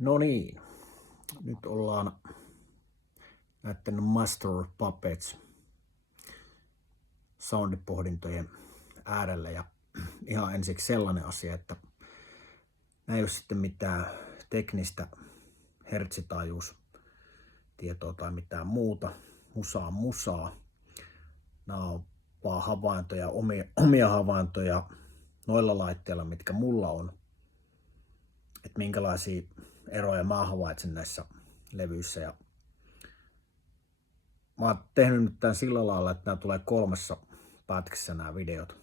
No niin, nyt ollaan näiden Master of Puppets soundipohdintojen äärellä ja ihan ensiksi sellainen asia, että nämä ei ole sitten mitään teknistä hertsitaajuustietoa tai mitään muuta, musaa. Nämä on vaan havaintoja, omia havaintoja noilla laitteilla, mitkä mulla on, että minkälaisia eroja mä havaitsen näissä levyissä. Ja mä oon tehnyt nyt tämän sillä lailla, että nämä tulee 3 pätkissä nämä videot.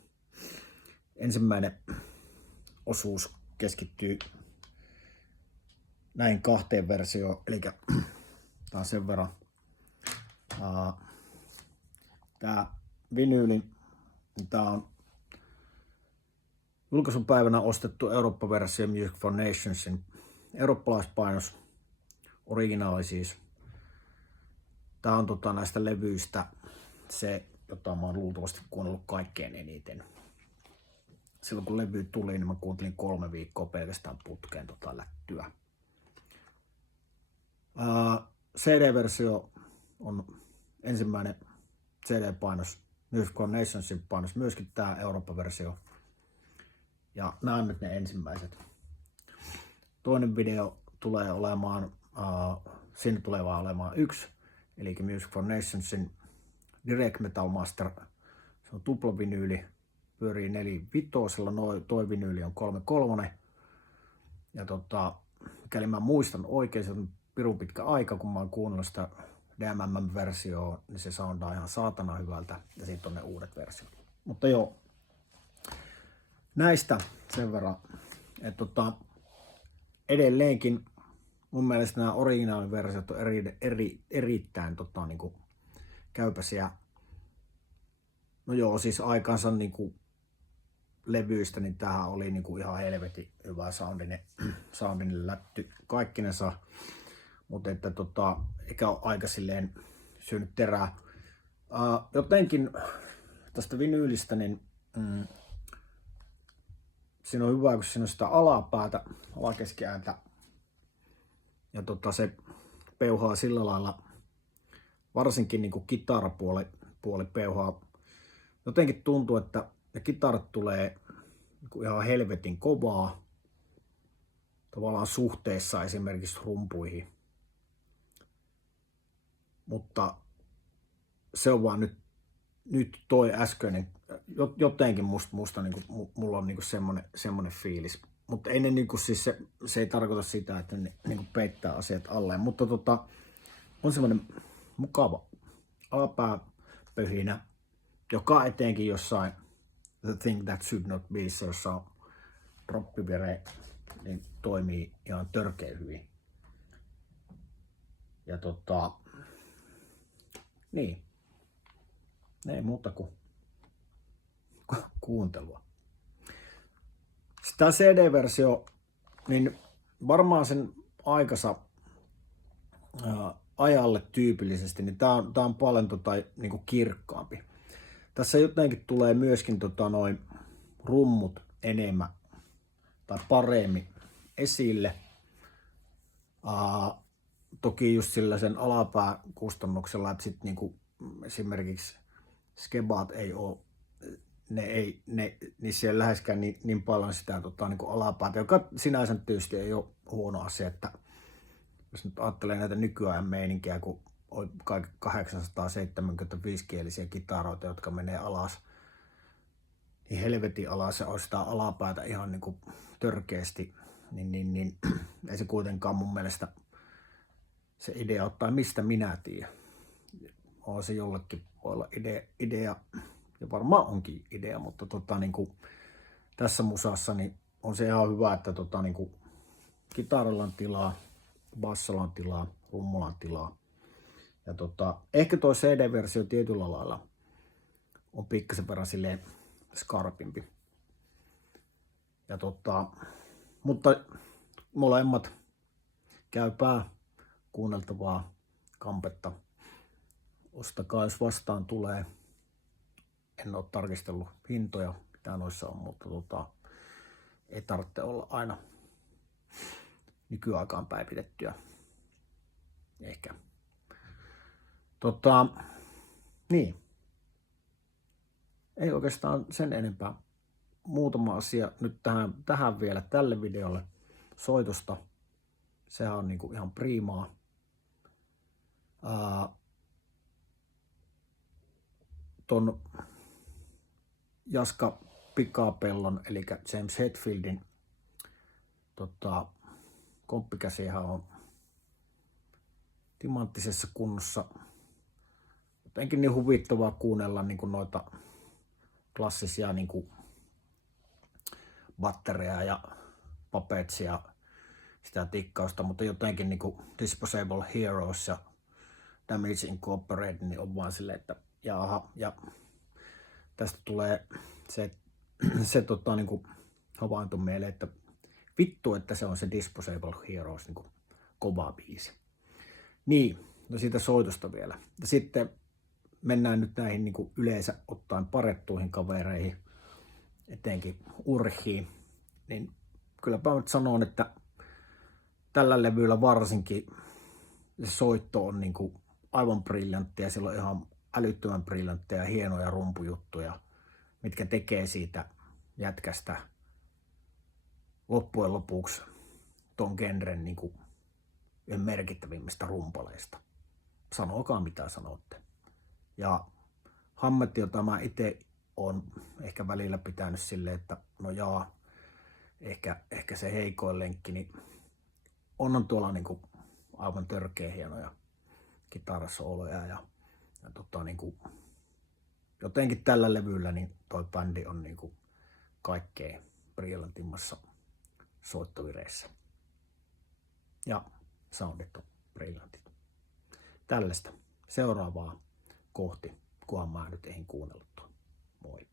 Ensimmäinen osuus keskittyy näihin 2 versioon, eli tää on sen verran tää vinyyli, niin tää on julkaisupäivänä ostettu Eurooppa-versio Music for Nationsin eurooppalaispainos, originaali siis. Tää on näistä levyistä se, jota mä oon luultavasti kuunnellut kaikkein eniten. Silloin kun levy tuli, niin mä kuuntelin 3 viikkoa pelkästään putkeen lättyä. CD-versio on ensimmäinen CD-painos, Music for Nationsin painos, myöskin tää Eurooppa-versio. Ja nämä on nyt ne ensimmäiset. Toinen video tulee olemaan, siinä tulee vaan olemaan 1, eli Music for Nationsin Direct Metal Master. Se on tuplavinyyli, pyörii 4/5, toi vinyyli on 3/3. Ja mikäli mä muistan oikein, se on pirun pitkä aika, kun mä oon kuunnellut sitä DMM-versioa, niin se soundaa ihan saatana hyvältä, ja sitten on ne uudet versiot. Mutta joo, näistä sen verran, että edelleenkin mun mielestä nämä originaaliversiot on erittäin niinku käypäisiä. No joo, siis aikansa niinku levyistä, niin tämähän oli niinku ihan helvetin hyvä soundinen lätty kaikkinensa. Mutta että eikä ole aika silleen syönyt terää. Jotenkin tästä vinyylistä, niin siinä on hyvä, kun siinä on sitä alapäätä, alakeskiääntä. Ja se peuhaa sillä lailla, varsinkin niinku kitarapuoli peuhaa. Jotenkin tuntuu, että ne kitarat tulee niinku ihan helvetin kovaa. Tavallaan suhteessa esimerkiksi rumpuihin. Mutta se on vaan nyt toi äskeinen, jotenkin musta niinku, mulla on niinku semmonen fiilis. Mutta ei ne niinku, siis se ei tarkoita sitä, että ne niinku peittää asiat alleen. Mutta on semmonen mukava alapääpöhinä, joka etenkin jossain The Thing That Should Not Be, jossa on droppivere, niin toimii ihan törkeä hyvin. Ja niin. Ei muuta kuin kuuntelua. Tämä CD-versio, niin varmaan sen aikansa ajalle tyypillisesti, niin tää on paljon niinku kirkkaampi. Tässä jotenkin tulee myöskin noin rummut enemmän tai paremmin esille. Toki just sillä sen alapääkustannuksella, että sit niinku esimerkiksi skebaat ei oo, niissä ei läheskään niin paljon sitä niinku alapäätä, joka sinänsä tietysti ei ole huono asia, että jos nyt ajattelee näitä nykyajan meininkiä, kun on kaikki 875-kielisiä kitaroita, jotka menee alas, niin helvetin alas ja on sitä alapäätä ihan niinku törkeästi, niin ei se kuitenkaan mun mielestä se idea ottaa, mistä minä tiedän. On se jollekin voi olla idea, ja varmaan onkin idea, mutta niinku, tässä musassa niin on se ihan hyvä, että niinku, kitaralla on tilaa, bassolla on tilaa, rummulla on tilaa. Ja ehkä tuo CD-versio tietyllä lailla on pikkasen verran silleen skarpimpi. Ja mutta molemmat käypää kuunneltavaa kampetta. Ostakaa, jos vastaan tulee. En ole tarkistellut hintoja, mitä noissa on, mutta ei tarvitse olla aina nykyaikaan päivitettyä. Ehkä. Niin. Ei oikeastaan sen enempää. Muutama asia nyt tähän vielä tälle videolle soitosta. Sehän on niinku ihan priimaa. Ton Jaska Pikapellon eli James Hetfieldin komppikäsihän on timanttisessa kunnossa. Jotenkin niin huvittavaa kuunnella niin kuin noita klassisia niin kuin battereja ja Puppetsia, sitä tikkausta, mutta jotenkin niin kuin Disposable Heroes ja Damage Incorporated niin on vaan silleen, että jaha, ja tästä tulee se niin kuin havainto meille, että vittu, että se on se Disposable Heroes niin kuin kova biisi. Niin, no siitä soitosta vielä. Ja sitten mennään nyt näihin niin kuin yleensä ottaen parettuihin kavereihin, etenkin Urhiin, niin kylläpä nyt sanon, että tällä levyllä varsinkin se soitto on niin kuin aivan briljanttia, sillä on ihan älyttömän briljantteja ja hienoja rumpujuttuja, mitkä tekee siitä jätkästä loppujen lopuksi ton genren niin kuin yhden merkittävimmistä rumpaleista. Sanokaa mitä sanotte. Ja Hammetti, jota mä itse on ehkä välillä pitänyt silleen, että no jaa, ehkä se heikoin lenkki, niin on tuolla niinku aivan törkeä hienoja kitarasooloja ja niinku, jotenkin tällä levyllä niin toi bändi on niinku kaikkein briljantimmassa soittovireissä. Ja soundit on briljantit. Tällaista seuraavaa kohti, kunhan mä nyt eihin kuunnellut tuon. Moi.